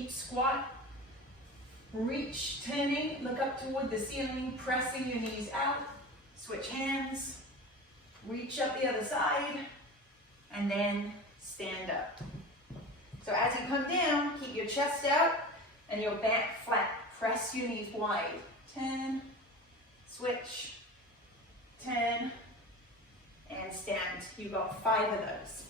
deep squat. Reach, turning, look up toward the ceiling, pressing your knees out. Switch hands, reach up the other side, and then stand up. So as you come down, keep your chest out and your back flat. Press your knees wide. Turn, switch, turn, and stand. You've got 5 of those.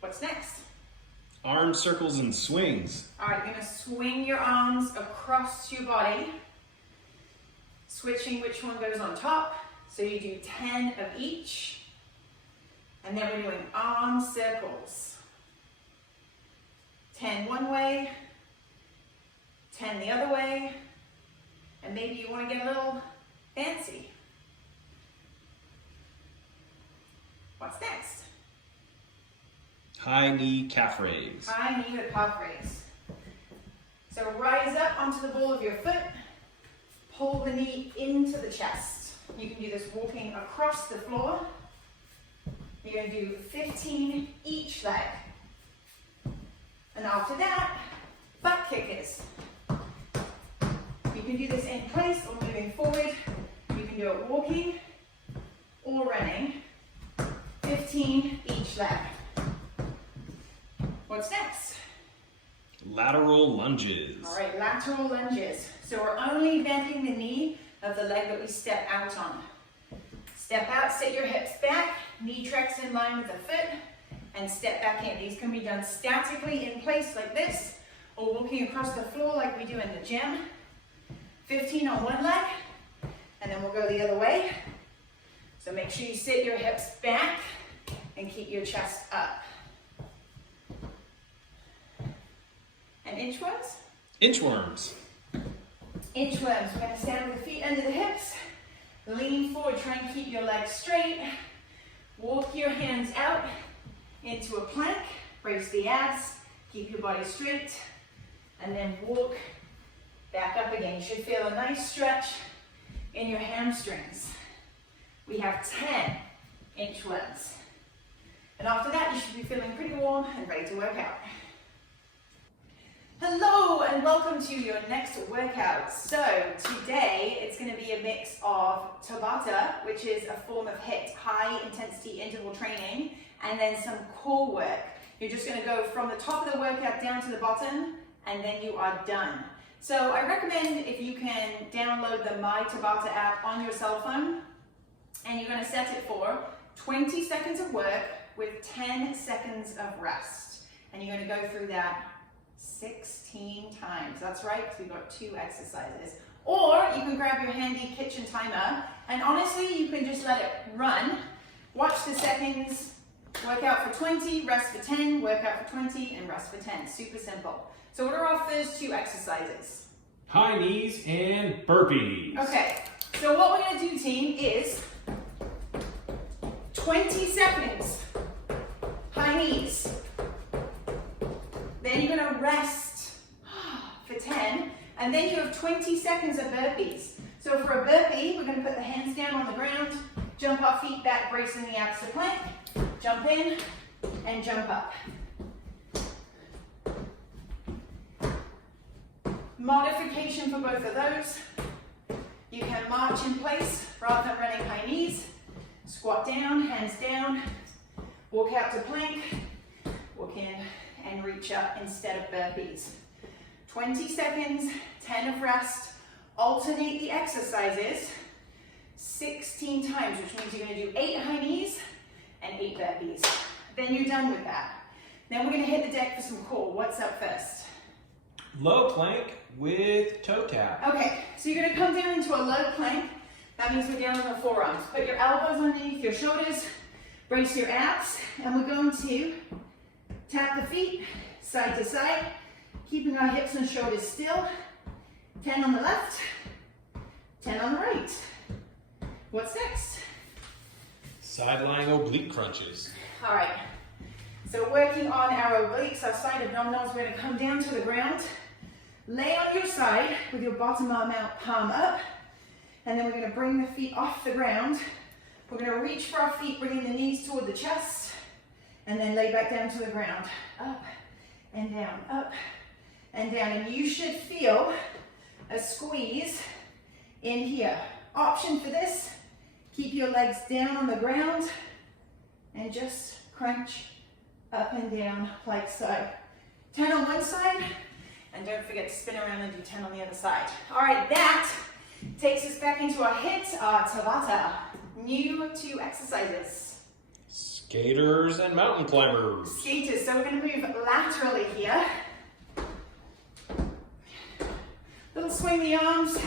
What's next? Arm circles and swings. All right, you're going to swing your arms across your body, switching which one goes on top. So you do 10 of each. And then we're doing arm circles. 10 one way, 10 the other way, and maybe you want to get a little fancy. What's next? High knee calf raise. High knee or calf raise. So rise up onto the ball of your foot, pull the knee into the chest. You can do this walking across the floor. You're going to do 15 each leg. And after that, butt kickers. You can do this in place or moving forward. You can do it walking or running. 15 each leg. What's next? Lateral lunges. All right, lateral lunges. So we're only bending the knee of the leg that we step out on. Step out, sit your hips back, knee tracks in line with the foot, and step back in. These can be done statically in place like this, or walking across the floor like we do in the gym. 15 on one leg, and then we'll go the other way. So make sure you sit your hips back and keep your chest up. And inchworms? Inchworms. Inchworms. We're going to stand with the feet under the hips. Lean forward, try and keep your legs straight. Walk your hands out into a plank. Brace the abs. Keep your body straight. And then walk back up again. You should feel a nice stretch in your hamstrings. We have 10 inchworms. And after that, you should be feeling pretty warm and ready to work out. Hello and welcome to your next workout. So today it's going to be a mix of TABATA, which is a form of HIIT, high intensity interval training, and then some core work. You're just going to go from the top of the workout down to the bottom, and then you are done. So I recommend if you can download the My TABATA app on your cell phone, and you're going to set it for 20 seconds of work with 10 seconds of rest. And you're going to go through that 16 times. That's right, because we've got 2 exercises. Or you can grab your handy kitchen timer, and honestly, you can just let it run. Watch the seconds, work out for 20, rest for 10, work out for 20, and rest for 10. Super simple. So what are our first 2 exercises? High knees and burpees. Okay, so what we're going to do, team, is 20 seconds, high knees. Then you're going to rest for 10, and then you have 20 seconds of burpees. So for a burpee, we're going to put the hands down on the ground, jump our feet back, bracing the abs to plank, jump in, and jump up. Modification for both of those. You can march in place rather than running high knees. Squat down, hands down, walk out to plank, walk in, and reach up instead of burpees. 20 seconds, 10 of rest. Alternate the exercises 16 times, which means you're going to do 8 high knees and 8 burpees. Then you're done with that. Then we're going to hit the deck for some core. What's up first? Low plank with toe tap. Okay, so you're going to come down into a low plank. That means we're down on the forearms. Put your elbows underneath your shoulders, brace your abs, and we're going to tap the feet side to side, keeping our hips and shoulders still. 10 on the left, 10 on the right. What's next? Side lying oblique crunches. All right, so working on our obliques, our side abdominals, we're going to come down to the ground, lay on your side with your bottom arm out, palm up, and then we're going to bring the feet off the ground. We're going to reach for our feet, bringing the knees toward the chest, and then lay back down to the ground. Up and down, up and down. And you should feel a squeeze in here. Option for this, keep your legs down on the ground and just crunch up and down like so. 10 on one side, and don't forget to spin around and do 10 on the other side. All right, that takes us back into our HIIT, our TABATA. New 2 exercises. Skaters and mountain climbers. Skaters, so we're gonna move laterally here. Little swing the arms,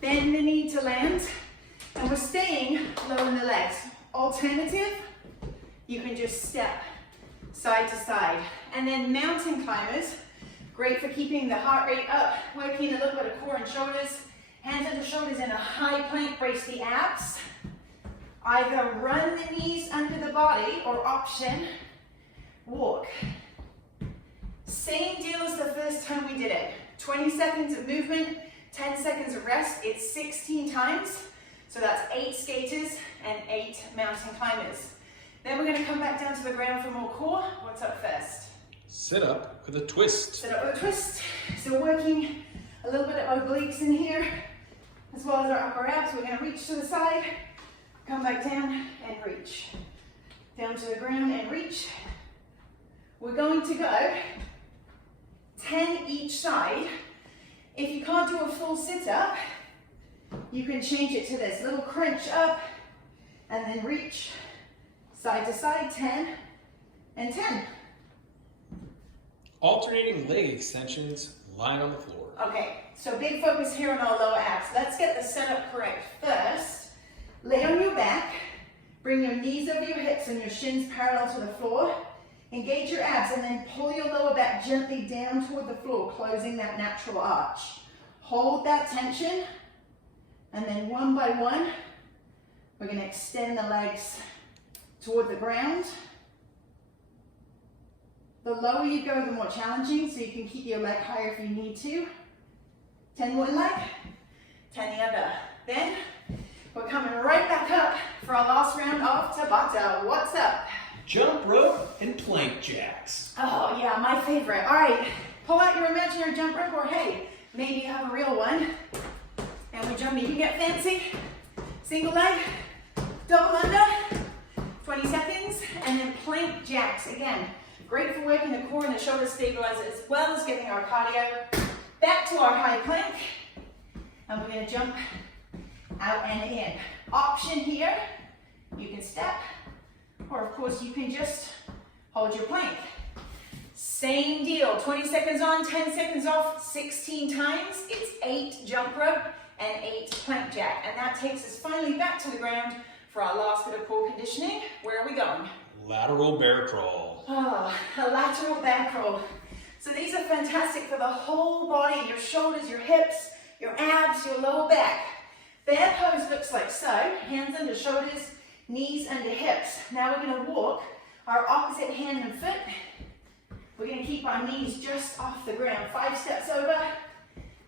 bend the knee to land, and we're staying low in the legs. Alternative, you can just step side to side. And then mountain climbers, great for keeping the heart rate up, working a little bit of core and shoulders, hands under shoulders in a high plank, brace the abs. Either run the knees under the body or option, walk. Same deal as the first time we did it. 20 seconds of movement, 10 seconds of rest. It's 16 times. So that's 8 skaters and 8 mountain climbers. Then we're gonna come back down to the ground for more core. What's up first? Sit up with a twist. Sit up with a twist. So working a little bit of obliques in here, as well as our upper abs. We're gonna reach to the side, come back down and reach. Down to the ground and reach. We're going to go 10 each side. If you can't do a full sit-up, you can change it to this little crunch up and then reach side to side, 10 and 10. Alternating leg extensions, lying on the floor. Okay, so big focus here on our lower abs. Let's get the setup correct first. Lay on your back, bring your knees over your hips and your shins parallel to the floor. Engage your abs and then pull your lower back gently down toward the floor, closing that natural arch. Hold that tension, and then one by one, we're going to extend the legs toward the ground. The lower you go, the more challenging, so you can keep your leg higher if you need to. 10 one leg, 10 the other. Then we're coming right back up for our last round of TABATA. What's up? Jump rope and plank jacks. Oh yeah, my favorite. All right, pull out your imaginary jump rope, or hey, maybe you have a real one. And we jump, you can get fancy. Single leg, double under, 20 seconds, and then plank jacks. Again, great for working the core and the shoulder stabilizer, as well as getting our cardio back to our high plank. And we're gonna jump out and in. Option here, you can step, or of course you can just hold your plank. Same deal, 20 seconds on, 10 seconds off, 16 times. It's 8 jump rope and 8 plank jack. And that takes us finally back to the ground for our last bit of core conditioning. Where are we going? Lateral bear crawl. Oh, a lateral bear crawl. So these are fantastic for the whole body, your shoulders, your hips, your abs, your lower back. Bear pose looks like so, hands under shoulders, knees under hips. Now we're going to walk our opposite hand and foot. We're going to keep our knees just off the ground. 5 steps over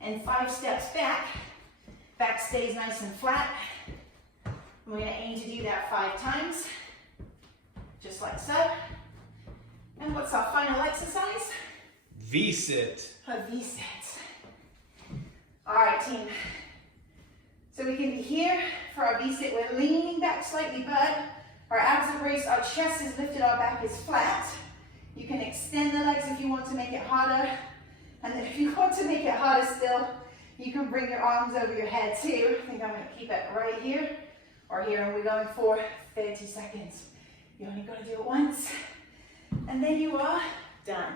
and 5 steps back. Back stays nice and flat. We're going to aim to do that 5 times, just like so. And what's our final exercise? V-sit. A V-sit. All right, team. So we can be here for our V-sit. We're leaning back slightly, but our abs are braced, our chest is lifted, our back is flat. You can extend the legs if you want to make it harder. And then if you want to make it harder still, you can bring your arms over your head too. I think I'm going to keep it right here or here, and we're going for 30 seconds. You only got to do it once, and then you are done.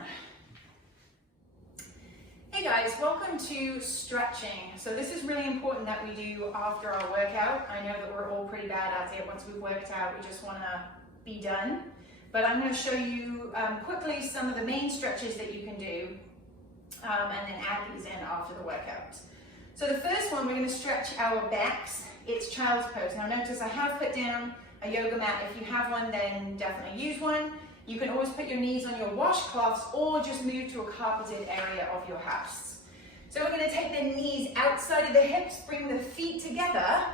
Hey guys, welcome to stretching. So this is really important that we do after our workout. I know that we're all pretty bad at it. Once we've worked out, we just want to be done. But I'm going to show you quickly some of the main stretches that you can do and then add these in after the workout. So the first one, we're going to stretch our backs. It's child's pose. Now notice I have put down a yoga mat. If you have one, then definitely use one. You can always put your knees on your washcloths or just move to a carpeted area of your house. So we're going to take the knees outside of the hips, bring the feet together,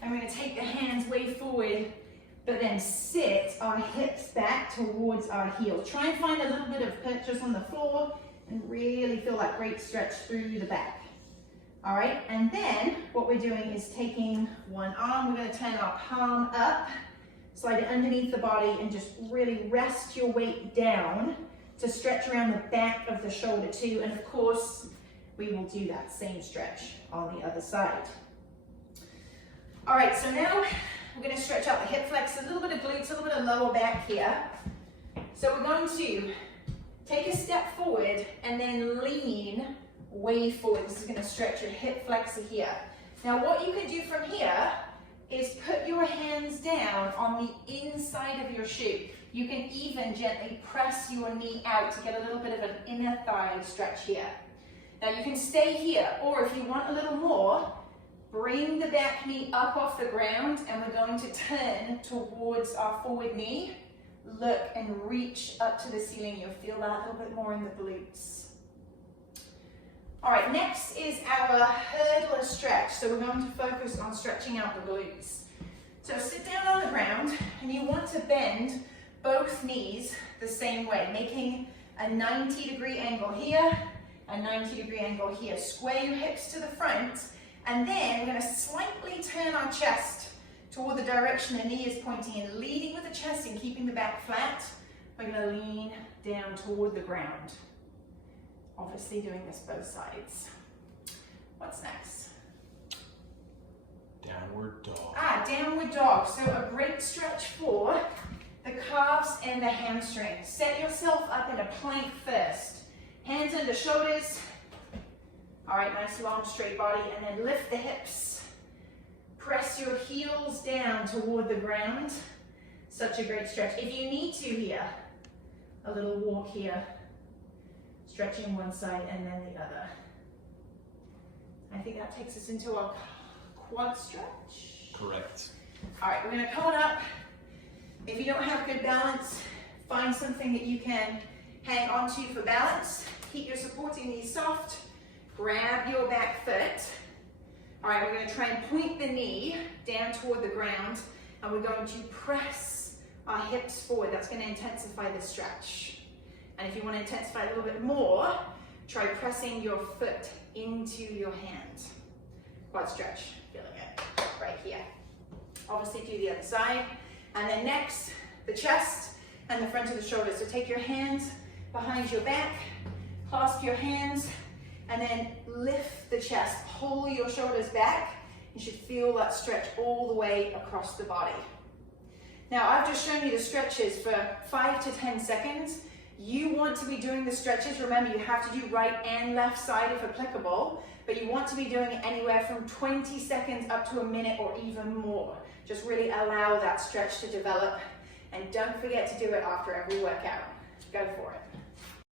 and we're going to take the hands way forward, but then sit our hips back towards our heels. Try and find a little bit of purchase on the floor and really feel that that great stretch through the back. All right, and then what we're doing is taking one arm, we're going to turn our palm up, slide it underneath the body, and just really rest your weight down to stretch around the back of the shoulder too. And of course, we will do that same stretch on the other side. All right, so now we're going to stretch out the hip flexors, a little bit of glutes, a little bit of lower back here. So we're going to take a step forward and then lean way forward. This is going to stretch your hip flexor here. Now what you can do from here is put your hands down on the inside of your shoe. You can even gently press your knee out to get a little bit of an inner thigh stretch here. Now you can stay here, or if you want a little more, bring the back knee up off the ground, and we're going to turn towards our forward knee. Look and reach up to the ceiling. You'll feel that a little bit more in the glutes. All right, next is our hurdler stretch. So we're going to focus on stretching out the glutes. So sit down on the ground, and you want to bend both knees the same way, making a 90-degree angle here, a 90-degree angle here. Square your hips to the front, and then we're going to slightly turn our chest toward the direction the knee is pointing in, leading with the chest and keeping the back flat. We're going to lean down toward the ground. Obviously doing this both sides. What's next? Downward dog. Downward dog. So a great stretch for the calves and the hamstrings. Set yourself up in a plank first. Hands under shoulders. All right, nice long straight body, and then lift the hips. Press your heels down toward the ground. Such a great stretch. If you need to here, a little walk here. Stretching one side and then the other. I think that takes us into our quad stretch. Correct. All right, we're going to come on up. If you don't have good balance, find something that you can hang onto for balance. Keep your supporting knees soft. Grab your back foot. All right, we're going to try and point the knee down toward the ground, and we're going to press our hips forward. That's going to intensify the stretch. And if you want to intensify a little bit more, try pressing your foot into your hand. Quad stretch, feeling it right here. Obviously do the other side. And then next, the chest and the front of the shoulders. So take your hands behind your back, clasp your hands, and then lift the chest. Pull your shoulders back. You should feel that stretch all the way across the body. Now, I've just shown you the stretches for 5 to 10 seconds. You want to be doing the stretches. Remember, you have to do right and left side if applicable, but you want to be doing it anywhere from 20 seconds up to a minute or even more. Just really allow that stretch to develop, and don't forget to do it after every workout. Go for it.